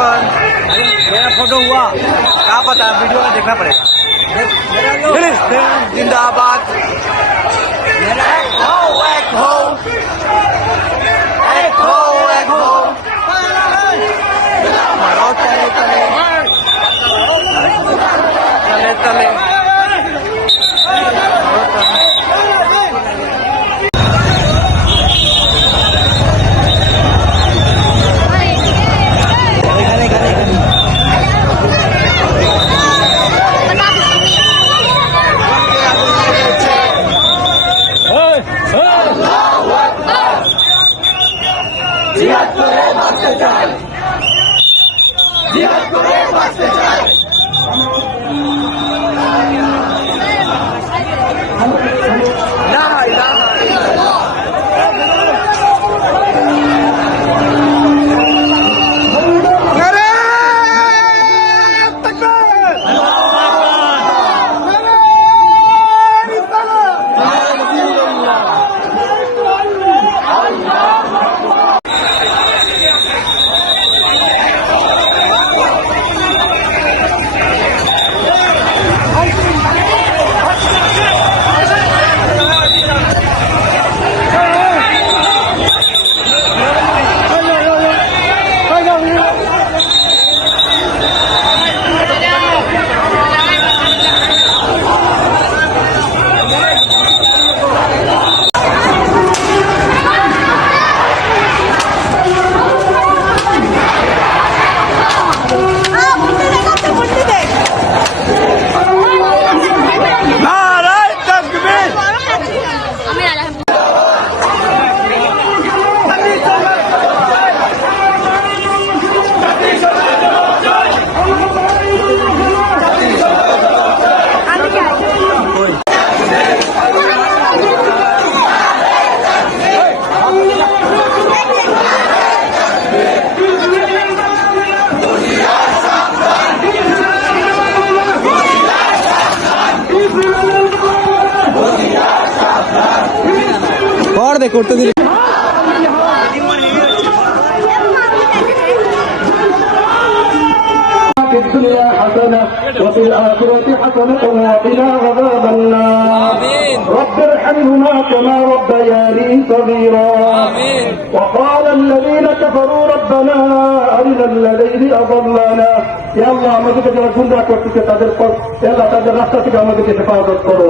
अपन मेरा फोटो हुआ क्या पता वीडियो में देखना पड़ेगा। फिलिस्तीन जिंदाबाद। एक हो एक हो एक हो एक हो चले चले चले चले জিহাদ করে বাঁচতে চাই, জিহাদ করে বাঁচতে চাই। লা ইলাহা ইল্লাল্লাহ। করতে দিলে في الدنيا حسنة وفي الآخرة حسنة وقنا عذاب النار. رب ارحمهما كما ربياني صغيرا. وقال الذين كفروا ربنا أرنا الذين أضلنا. يا الله আমাদেরকে যারা গুমরাহ করতেছে তাদের পর يا الله তাদের রাস্তা থেকে আমাদেরকে হেফাজত করো।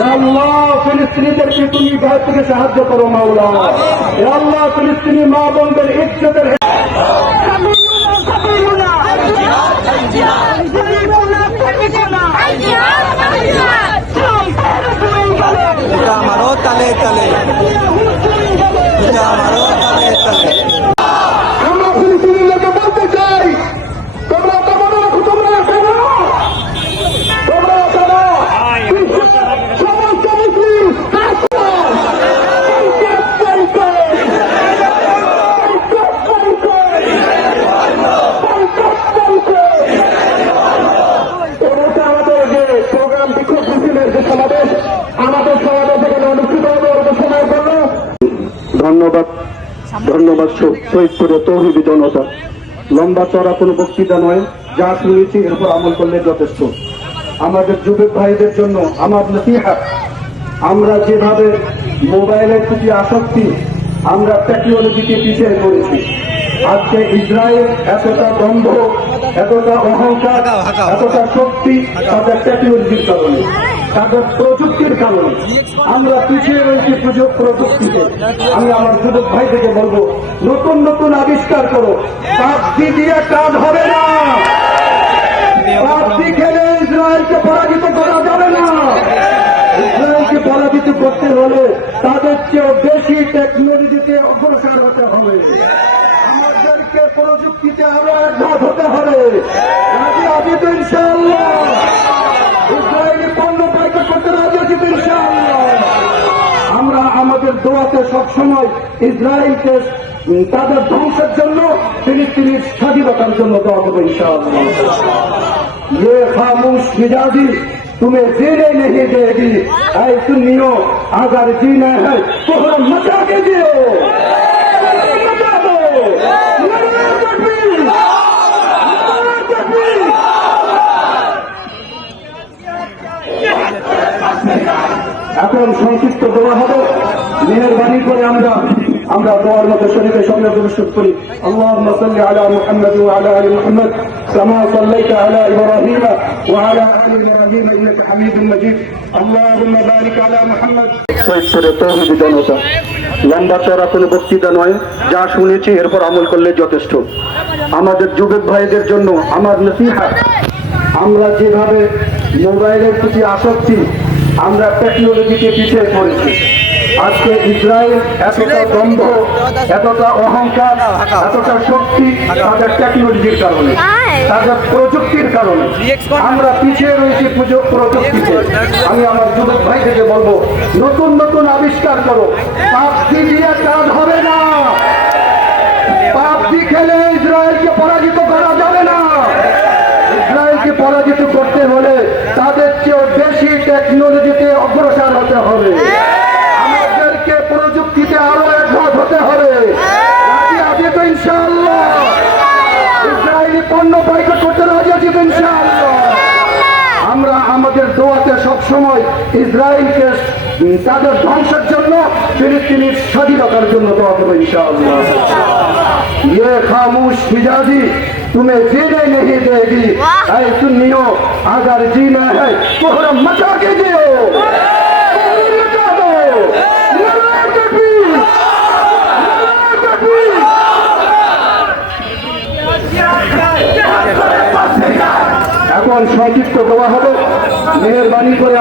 يا الله ফিলিস্তিনিদেরকে তুমি গায়ের থেকে সাহায্য করো মাওলা। يا الله ফিলিস্তিনি মা বোনদের ইজ্জতের আমারও তালে তালে আমারও তালে তালে আমরা ফিলিস্তিনের লোকে বলতে চাই তোমরা তো মনে রাখো তোমরা কেন তোমরা কেন সমস্ত মুসলিম ধন্যবাদ ধন্যবাদ শহীদপুরের তৌহিদি জনতা। লম্বা চড়া কোনো বক্তৃতা নয়, যা শুনেছি এরপর আমল করলে যথেষ্ট। আমাদের যুবক ভাইদের জন্য আমার নসিহত, আমরা যেভাবে মোবাইলের প্রতি আসক্তি, আমরা টেকনোলজিকে পিছিয়ে পড়েছি। আজকে ইসরায়েল এতটা দম্ভ, এতটা অহংকার, এতটা শক্তি তাদের টেকনোলজির কারণে, তাদের প্রযুক্তির কারণে আমরা পিছিয়ে রয়েছি প্রযুক্তিতে। আমি আমার যুবক ভাই থেকে বলবো, নতুন নতুন আবিষ্কার করো। পাবজি দিয়ে কাজ হবে না, পাবজি খেলে ইসরায়েলকে পরাজিত করা যাবে না। ইসরায়েলকে পরাজিত করতে হলে তাদের চেয়ে বেশি টেকনোলজিতে অগ্রসর হতে হবে, আমাদেরকে প্রযুক্তিতে আরো একঘাত হতে হবে। রাজি আছি তো ইনশাআল্লাহ? ইসরায়েলি পণ্য পাইকার করতে রাজি আছি তো ইনশাআল্লাহ? আমরা আমাদের দোয়াতে সবসময় ইসরায়েলকে তাদের ধ্বংসের জন্য, ফিলিস্তিনের স্বাধীনতার জন্য দোয়া করবো ইনশাআল্লাহ। ये खामोश मिजाजी तुम्हें जीने नहीं देगी, ऐ सुन्नियों अगर जीना है तो हम मचा के जियो, मचा दो। দোয়া হবে। মেহেরবানি করে আমরা দোয়ার মতো শরীফের সামনে প্রস্তুত করি। আল্লাহুম্মা সাল্লি আলা মুহাম্মাদ ওয়া আলা আলি মুহাম্মাদ কামা সাল্লাইতা আলা ইব্রাহিম ওয়া আলা আলি ইব্রাহিম ইন্নাকা হামিদুম মাজিদ। আল্লাহুম্মা বারিক আলা মুহাম্মাদ। তৌহিদি জনতা, লম্বা চড়া কোনো বক্তৃতা নয়, যা শুনেছি এরপর আমল করলে যথেষ্ট। আমাদের যুবক ভাইদের জন্য আমার নসিহত, আমরা যেভাবে মোবাইলের প্রতি আসক্তি, আমরা টেকনোলজিকে পিছিয়ে পড়েছি। আজকে ইসরায়েল এতটা দম্ভ, এতটা অহংকার, এতটা শক্তি তাদের টেকনোলজির কারণে, তাদের প্রযুক্তির কারণে। আমরা পিছিয়ে রয়েছি প্রযুক্তিতে। আমি আমার যুবক ভাইদেরকে বলবো, নতুন নতুন আবিষ্কার করো। পাবজি দিয়ে কাজ হবে না। পাবজি খেলে ইসরায়েলকে পরাজিত করা যাবে না। ইসরায়েলকে পরাজিত করতে হলে তাদের চেয়ে বেশি টেকনোলজিতে অগ্রসর হতে হবে। আমাদেরকে প্রযুক্তিতে আরো একমত হতে হবে। রাজি তো ইনশাআল্লাহ? ইসরায়েলি পণ্য বয়কট করতে রাজি আছি তো ইনশাআল্লাহ? আমরা আমাদের দোয়াতে সবসময় ইসরায়েলকে তাদের ধ্বংসের জন্য, ফিলিস্তিনের স্বাধীনতার জন্য দোয়া করবো ইনশাআল্লাহ। ये खामोश मिजाजी तुम्हें जीने नहीं देगी। ऐ सुन्नियों, अगर जीना है कोहरा मचा के जियो, मचा दो। नारे तकबीर, नारे तकबीर। এখন সংক্ষিপ্ত দোয়া হবে। মেহেরবানি করে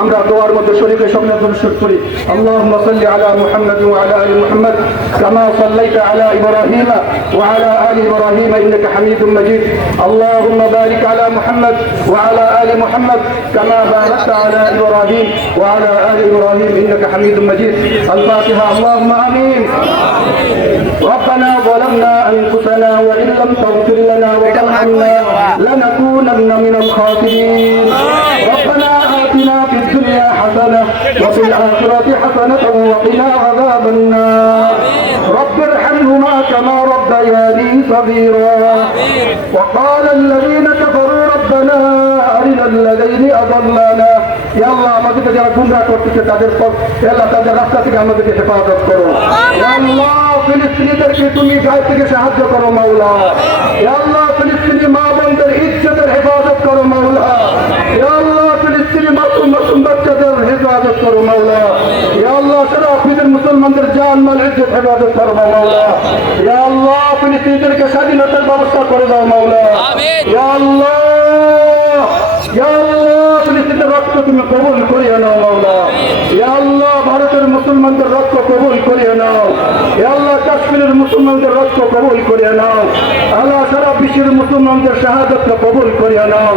আমরা দোয়ার মধ্যে শরীফের সামনে প্রস্তুত করি। আল্লাহুম্মা সাল্লি আলা মুহাম্মাদ ওয়া আলা আলি মুহাম্মাদ কামা সাল্লাইতা আলা ইব্রাহিম ওয়া আলা আলি ইব্রাহিম ইন্নাকা হামিদুম মাজিদ। আল্লাহুম্মা বারিক আলা মুহাম্মাদ ওয়া আলা আলি মুহাম্মাদ কামা বারাকতা আলা ইব্রাহিম ওয়া আলা আলি ইব্রাহিম ইন্নাকা হামিদুম মাজিদ। আল ফাতিহা। আল্লাহুম্মা আমিন। ربنا ظلمنا أنفسنا وإن لم تغفر لنا وترحمنا لنكونن من الخاسرين. ربنا آتنا في الدنيا حسنة وفي الآخرة حسنة وقنا عذاب النار. رب ارحمهما كما ربياني صغيرا. وقال الذين كفروا ربنا أرنا الذين أضلانا. يا الله আমাদেরকে যারা গুমরাহ করতেছে তাদের পথ, আল্লাহ তাদের রাস্তা থেকে আমাদেরকে হেফাজত করো। ইয়া আল্লাহ ফিলিস্তিনিদেরকে তুমি গায়ে থেকে সাহায্য করো মাওলা। ইয়া আল্লাহ ফিলিস্তিনি মা বোনদের ইজ্জতের হেফাজত করো মাওলা। ইয়া আল্লাহ ফিলিস্তিনি মাসুম বাচ্চাদের হেফাজত করো মাওলা। ইয়া আল্লাহ সারা পৃথিবীর মুসলমানদের জান মাল ইজ্জত হেফাজত করো মাওলা। ইয়া আল্লাহ ফিলিস্তিনিদেরকে স্বাধীনতার ব্যবস্থা করে দাও মাওলা। ইয়া আল্লাহ, ইয়া আল্লাহ ফিলিস্তিনের রক্ত তুমি কবুল করিয়ে নাও মাওলা। ইয়া আল্লাহ ভারতের মুসলমানদের রক্ত কবুল করিয়ে নাও। ইয়া আল্লাহ কাশ্মীরের মুসলমানদের রক্ত কবুল করিয়ে নাও। আল্লাহ সারা বিশ্বের মুসলমানদের শাহাদাতকে কবুল করিয়ে নাও।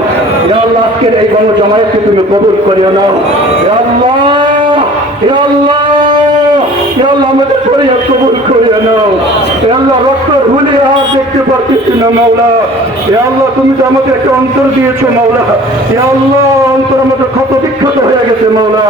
ইয়া আল্লাহ আজকের এই গণজমায়েতকে তুমি কবুল করিয়ে নাও। ইয়া আল্লাহ, ইয়া আল্লাহ, ইয়া আল্লাহ আমাদের ফরিয়াদ কবুল করিয়ে নাও। ইয়া আল্লাহ রক্ত ভুলে আর দেখতে পারতেছি না মাওলা। ইয়া আল্লাহ তুমি তো আমাদের একটা অন্তর দিয়েছো মাওলা। ইয়া আল্লাহ অন্তর আমাদের ক্ষত বিক্ষত হয়ে গেছে মাওলা।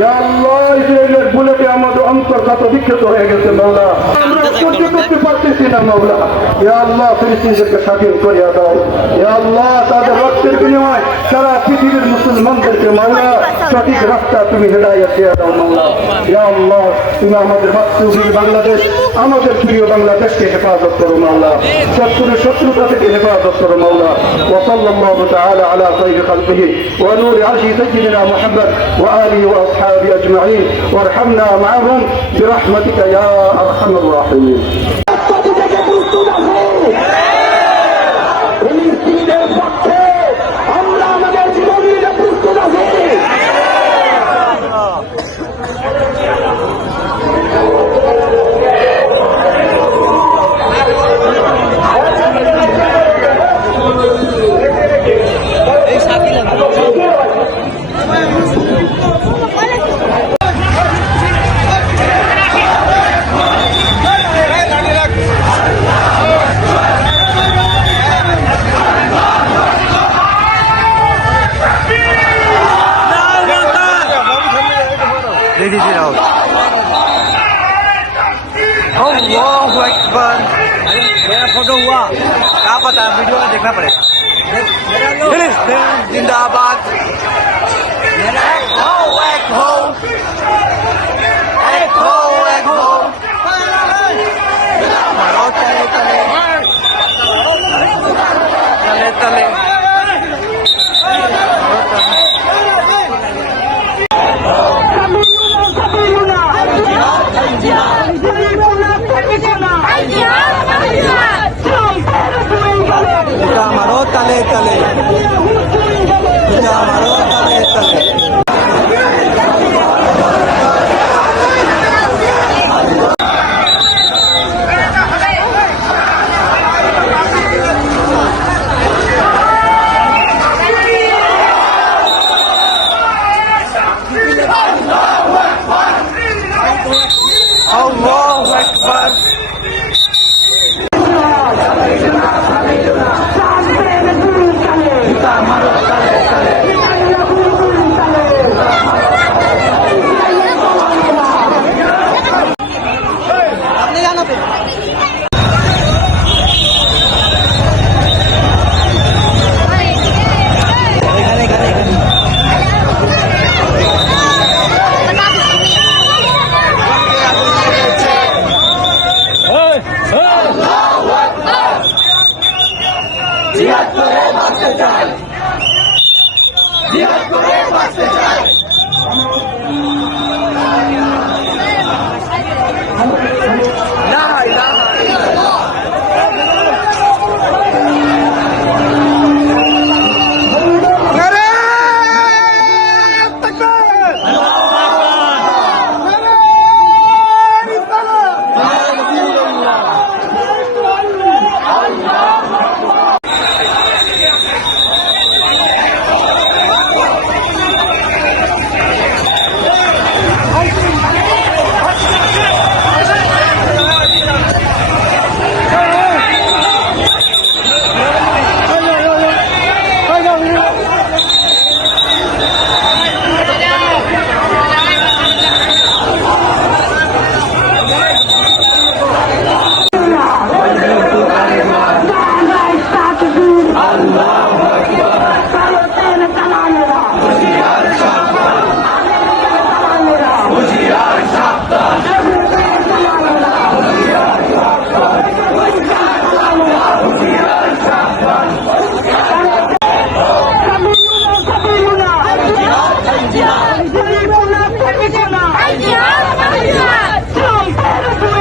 ইয়া আল্লাহ ইসরায়েলের বুলেটে আমাদের অন্তর ক্ষত বিক্ষত হয়ে গেছে মাওলা। আমরা সহ্য করতে পারতেছি না মাওলা। ইয়া আল্লাহ ফিলিস্তিনিদেরকে স্বাধীন করিয়া দাও। ইয়া আল্লাহ তাদের রক্তের বিনিময়ে সারা পৃথিবীর মুসলমানদেরকে মাওলা সঠিক রাস্তা তুমি হেদায়েত দিয়ে দাও মাওলা। ইয়া আল্লাহ তুমি আমাদের মাতৃভূমি বাংলাদেশ, আমাদের প্রিয় বাংলাদেশকে হেফাজত করো মাওলা। শত্রুর শত্রুতা থেকে হেফাজত করো মাওলা। ওয়া সাল্লাল্লাহু তাআলা আলা খায়রি খালকিহি ওয়া নূরি আরশি সাইয়্যিদিনা মুহাম্মদ ওয়া আলিহি ওয়া আসহাবিহি আজমাইন ওয়ারহামনা মা'আহুম বিরহমাতিকা ইয়া আরহামার রাহিমিন। ফিলিস্তিনিদের পক্ষে আমরা আমাদের জীবন দিতে প্রস্তুত আছি। अल्लाहु अकबर। मेरा फोटो हुआ क्या पता, वीडियो में देखना पड़ेगा। फिलिस्तीन जिंदाबाद। हो एक हो एक हो मारो तले तले तले तले मारो तले तले मारो तले तले अल्लाहु अकबर জিহাদ করে বাঁচতে চাই, জিহাদ করে বাঁচতে চাই। ला इलाहा इल्लल्लाह नारे तकबीर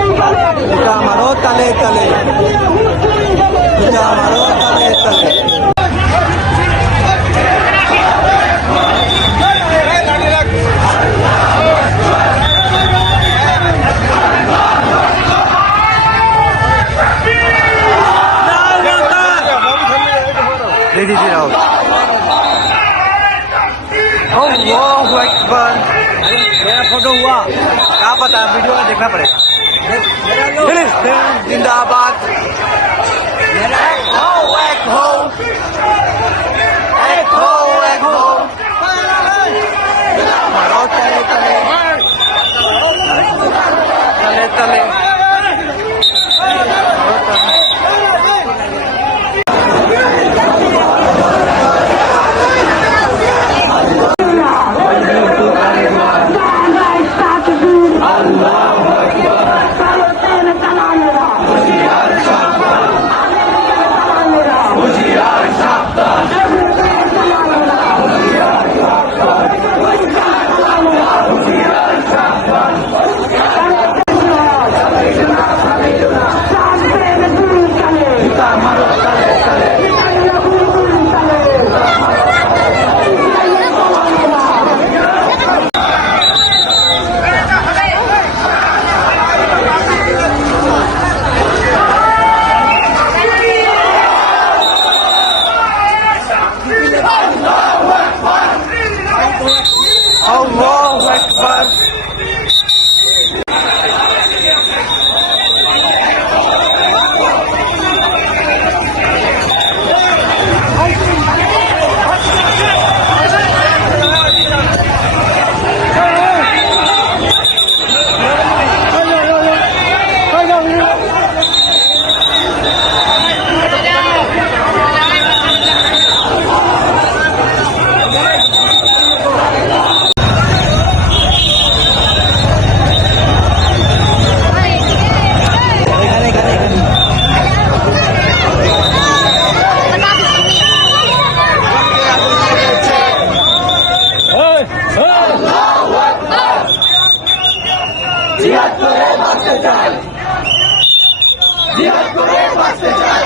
मारो तले तले मारो तले तले दे दीजिए राहुल अल्लाहु अकबर मेरा फोटो हुआ क्या पता वीडियो में देखना पड़ेगा फिलिस्तीन जिंदाबाद एक हो एक हो एक हो एक हो मारो तले तले तले तले জিহাদ করে বাঁচতে চাই, জিহাদ করে বাঁচতে চাই।